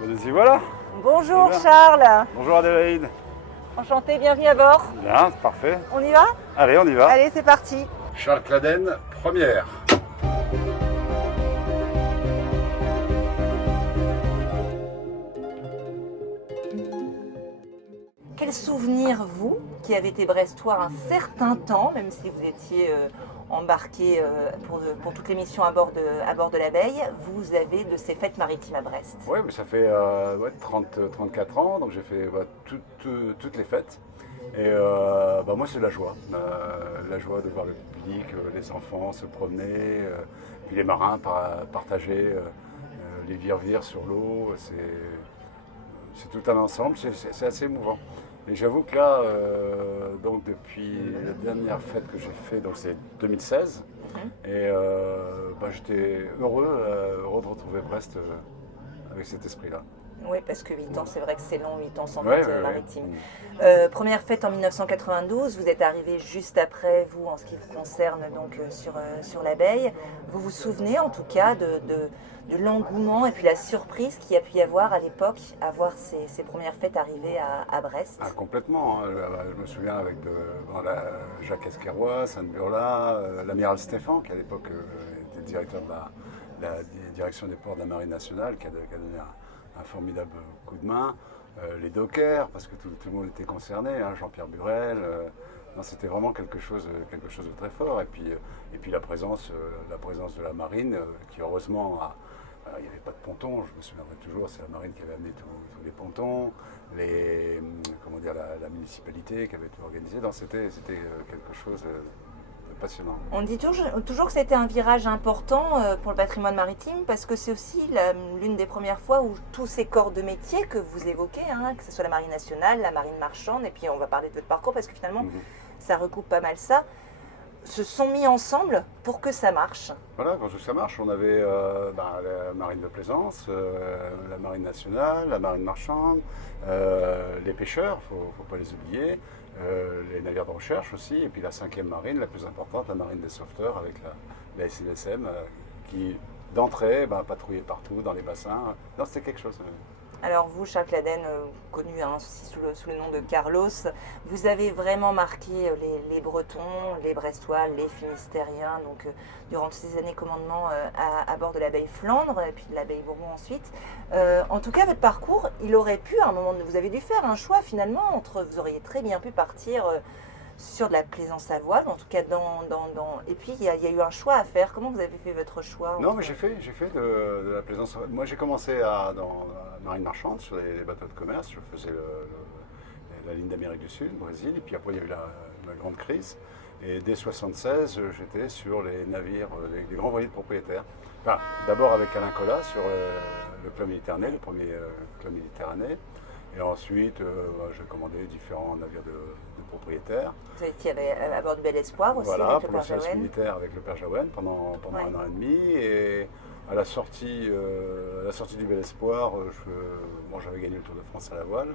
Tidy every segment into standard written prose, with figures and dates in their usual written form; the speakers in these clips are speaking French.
Nous y voilà. Bonjour Bien. Charles, Bonjour Adélaïde. enchanté, bienvenue à bord. Bien, c'est parfait. On y va? Allez, on y va. Allez, c'est parti. Charles Claden, première. Quel souvenir, vous, qui avez été brestois un certain temps, même si vous étiez embarqué pour toute l'émission à bord de l'Abeille, vous avez de ces fêtes maritimes à Brest? Oui, mais ça fait 34 ans, donc j'ai fait toutes les fêtes. Et moi, c'est la joie. La joie de voir le public, les enfants se promener, puis les marins partager les vire-vire sur l'eau. C'est tout un ensemble, c'est assez émouvant. Et j'avoue que là, donc depuis la dernière fête que j'ai fait, donc c'est 2016, et j'étais heureux de retrouver Brest avec cet esprit-là. Oui, parce que 8 ans, c'est vrai que c'est long, 8 ans sans Ouais, fête ouais, maritime. ouais. Première fête en 1992, vous êtes arrivé juste après, vous, en ce qui vous concerne, donc sur l'Abeille. Vous vous souvenez en tout cas de l'engouement et puis la surprise qu'il y a pu y avoir à l'époque à voir ces premières fêtes arriver à Brest? Ah, complètement, hein. Je me souviens avec Jacques Esquerrois, Anne Burla, l'amiral Stéphane, qui à l'époque était directeur de la direction des ports de la Marine nationale, qui a donné un formidable coup de main. Les dockers, parce que tout le monde était concerné, hein, Jean-Pierre Burel. Non, c'était vraiment quelque chose de très fort. Et puis la présence de la marine, qui heureusement il n'y avait pas de ponton, je me souviendrai toujours, c'est la marine qui avait amené tous les pontons, la municipalité qui avait tout organisé. Donc c'était quelque chose de passionnant. On dit toujours que c'était un virage important pour le patrimoine maritime parce que c'est aussi l'une des premières fois où tous ces corps de métier que vous évoquez, hein, que ce soit la marine nationale, la marine marchande, et puis on va parler de votre parcours parce que finalement ça recoupe pas mal ça, se sont mis ensemble pour que ça marche. Voilà, quand ça marche, on avait la marine de plaisance, la marine nationale, la marine marchande, les pêcheurs, faut pas les oublier, les navires de recherche aussi, et puis la 5e marine, la plus importante, la marine des sauveteurs, avec la SNSM, qui d'entrée patrouillait partout dans les bassins. Non, c'était quelque chose. Alors vous, Charles Claden, connu aussi sous le nom de Carlos, vous avez vraiment marqué les Bretons, les Brestois, les Finistériens, donc durant toutes ces années commandement à bord de l'Abeille Flandre et puis de l'Abeille Bourbon ensuite. En tout cas, votre parcours, il aurait pu, à un moment, vous avez dû faire un choix finalement entre, vous auriez très bien pu partir sur de la plaisance à voile, en tout cas et puis il y a eu un choix à faire. Comment vous avez fait votre choix? Non, mais j'ai fait de la plaisance. Moi, j'ai commencé dans la marine marchande, sur les bateaux de commerce. Je faisais la ligne d'Amérique du Sud, Brésil, et puis après, il y a eu la grande crise. Et dès 1976, j'étais sur les navires, les grands voiliers de propriétaires. Enfin, d'abord avec Alain Collat sur le Club Méditerranée, le premier Club Méditerranée. Et ensuite, j'ai commandé différents navires de propriétaires. Vous étiez à bord du Bel Espoir aussi, voilà, avec le pour le Père service Jaouen. militaire avec le Père Jaouen pendant Ouais. 1 an et demi. Et à la sortie du Bel Espoir, j'avais gagné le Tour de France à la voile,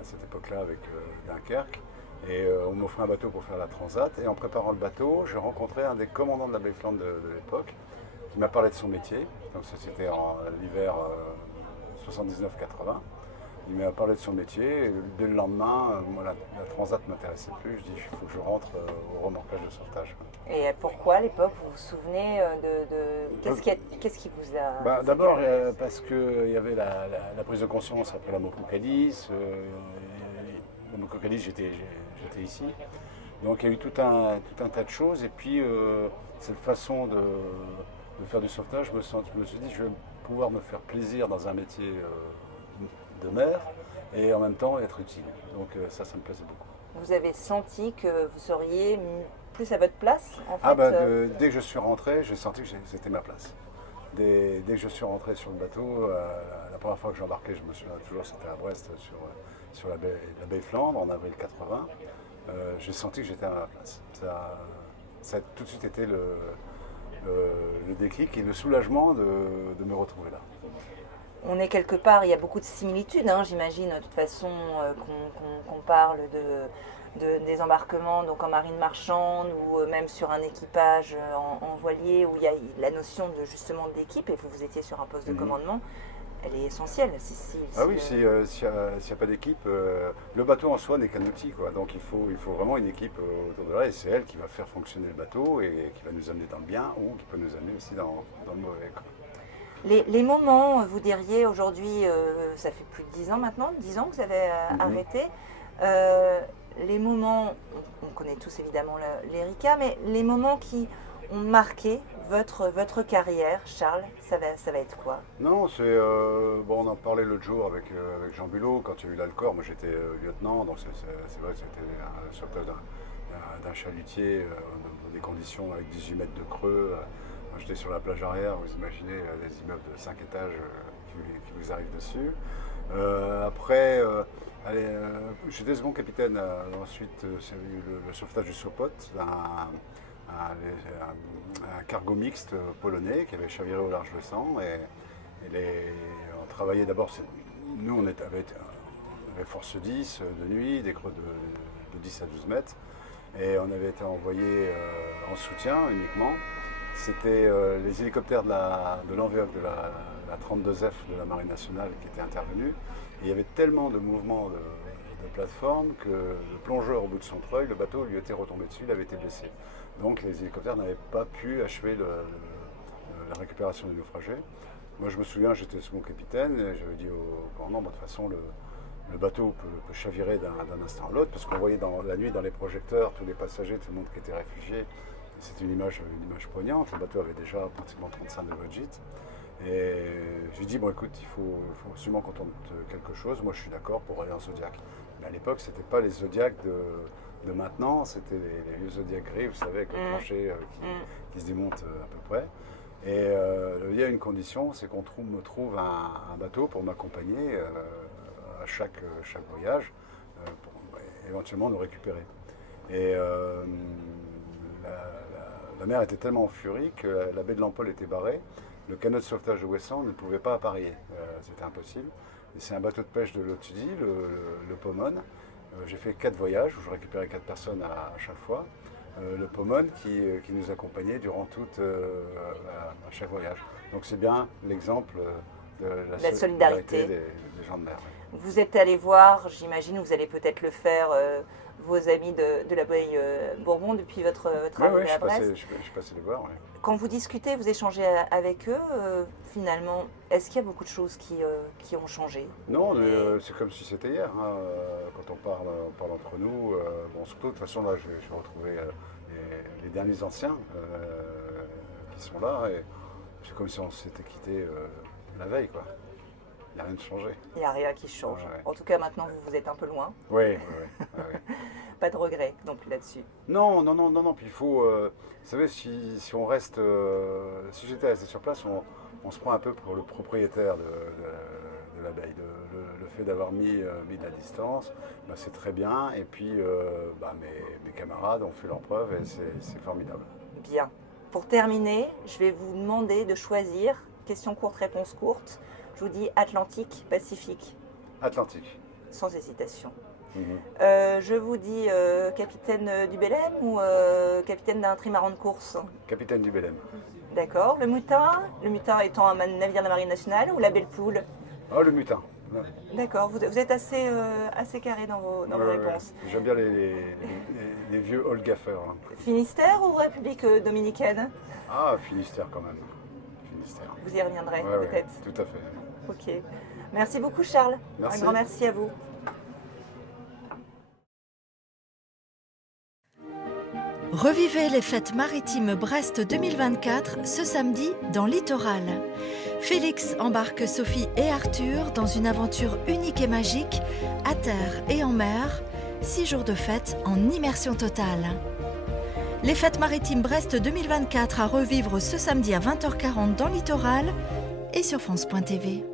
à cette époque-là avec Dunkerque. Et on m'offrait un bateau pour faire la Transat. Et en préparant le bateau, j'ai rencontré un des commandants de la Baie Flandre de l'époque, qui m'a parlé de son métier. Donc ça, c'était en l'hiver 79-80. Il m'a parlé de son métier, et dès le lendemain, moi, la Transat ne m'intéressait plus. Je dis, il faut que je rentre au remorquage de sauvetage. Et pourquoi à l'époque, vous vous souvenez qu'est-ce qui vous a... D'abord, parce qu'il y avait la prise de conscience après la Moco-Cadiz. La Moco-Cadiz, j'étais ici. Donc il y a eu tout un tas de choses. Et puis, cette façon de faire du sauvetage, je me suis dit, je vais pouvoir me faire plaisir dans un métier de mer et en même temps être utile. Donc ça me plaisait beaucoup. Vous avez senti que vous seriez plus à votre place en fait, Dès que je suis rentré, j'ai senti que c'était ma place. Dès que je suis rentré sur le bateau, la première fois que j'embarquais, je me souviens toujours, c'était à Brest sur la baie Flandre en avril 80. J'ai senti que j'étais à ma place. Ça a tout de suite été le déclic et le soulagement de me retrouver là. on est quelque part, il y a beaucoup de similitudes, hein, j'imagine, de toute façon, qu'on parle des embarquements donc en marine marchande ou même sur un équipage en voilier où il y a la notion justement d'équipe et vous étiez sur un poste de commandement. elle est essentielle. Ah oui, s'il n'y a pas d'équipe, le bateau en soi n'est qu'un outil, quoi. Donc il faut vraiment une équipe autour de là, et c'est elle qui va faire fonctionner le bateau et qui va nous amener dans le bien ou qui peut nous amener aussi dans le mauvais, quoi. Les moments, vous diriez aujourd'hui, ça fait plus de 10 ans maintenant, 10 ans que vous avez arrêté. Les moments, on connaît tous évidemment l'Erika, mais les moments qui ont marqué votre carrière, Charles, ça va être quoi? Non, c'est bon, on en parlait l'autre jour avec Jean Bulot quand il y a eu l'Alcor. Moi j'étais lieutenant, donc c'est vrai que c'était un sauvetage d'un chalutier dans des conditions avec 18 mètres de creux. Moi, j'étais sur la plage arrière, vous imaginez des immeubles de 5 étages qui vous arrivent dessus. Après, j'étais second capitaine. Ensuite, c'est le sauvetage du Sopot, un cargo mixte polonais qui avait chaviré au large de sang. On travaillait d'abord, nous on avait force 10 de nuit, des creux de 10 à 12 mètres. Et on avait été envoyé en soutien uniquement. C'était les hélicoptères de l'envergue de la 32F de la Marine nationale qui étaient intervenus. Et il y avait tellement de mouvements de plateforme que le plongeur au bout de son treuil, le bateau lui était retombé dessus, il avait été blessé. Donc les hélicoptères n'avaient pas pu achever la récupération des naufragés. Moi je me souviens, j'étais second capitaine et j'avais dit au commandant, de toute façon le bateau peut chavirer d'un instant à l'autre, parce qu'on voyait la nuit dans les projecteurs tous les passagers, tout le monde qui était réfugié. C'était une image poignante. Le bateau avait déjà pratiquement 35 de Vojit. Et j'ai dit, bon écoute, il faut absolument qu'on tente quelque chose. Moi je suis d'accord pour aller en Zodiac. Mais à l'époque, ce n'était pas les Zodiacs de maintenant, c'était les vieux Zodiac gris, vous savez, avec le plancher qui se démonte à peu près. Et il y a une condition, c'est qu'on me trouve un bateau pour m'accompagner à chaque voyage, pour éventuellement nous récupérer. Et la mer était tellement en furie que la baie de l'Empole était barrée. Le canot de sauvetage de Ouessant ne pouvait pas apparier, c'était impossible. Et c'est un bateau de pêche de l'Otudi, le Pomone. J'ai fait 4 voyages où je récupérais 4 personnes à chaque fois. Le Pomone qui nous accompagnait durant à chaque voyage. Donc c'est bien l'exemple de la solidarité des gens de mer. Vous êtes allé voir, j'imagine, vous allez peut-être le faire, vos amis de la baie Bourbon depuis votre arrivée à Brest. Je suis passé les voir. Ouais. Quand vous discutez, vous échangez avec eux, finalement, est-ce qu'il y a beaucoup de choses qui ont changé? Non, c'est comme si c'était hier. Hein. Quand on parle entre nous. Bon, surtout, de toute façon, là, je vais retrouver les derniers anciens qui sont là. Et c'est comme si on s'était quitté la veille, quoi. Il n'y a rien de changé. Il n'y a rien qui change. Ouais. En tout cas, maintenant, vous êtes un peu loin. Oui. Pas de regret donc là-dessus. Non. Puis il faut, vous savez, si on reste, si j'étais resté sur place, on se prend un peu pour le propriétaire de l'abeille. Le fait d'avoir mis de la distance, ben, c'est très bien. Et puis, mes camarades ont fait leur preuve et c'est formidable. Bien. Pour terminer, je vais vous demander de choisir, question courte, réponse courte. Je vous dis Atlantique, Pacifique. Atlantique. Sans hésitation. Mm-hmm. Je vous dis capitaine du Belém ou capitaine d'un trimaran de course? Capitaine du Belém. D'accord. Le mutin étant un navire de la Marine nationale ou la Belle Poule? Oh, le mutin. Ouais. D'accord. Vous êtes assez carré dans vos réponses. J'aime bien les vieux old gaffeurs. Hein. Finistère ou République dominicaine? Ah, Finistère quand même. Finistère. Vous y reviendrez peut-être. Tout à fait. Ok. Merci beaucoup Charles. Merci. Un grand merci à vous. Revivez les fêtes maritimes Brest 2024 ce samedi dans Littoral. Félix embarque Sophie et Arthur dans une aventure unique et magique, à terre et en mer, 6 jours de fête en immersion totale. Les fêtes maritimes Brest 2024 à revivre ce samedi à 20h40 dans Littoral et sur France.tv.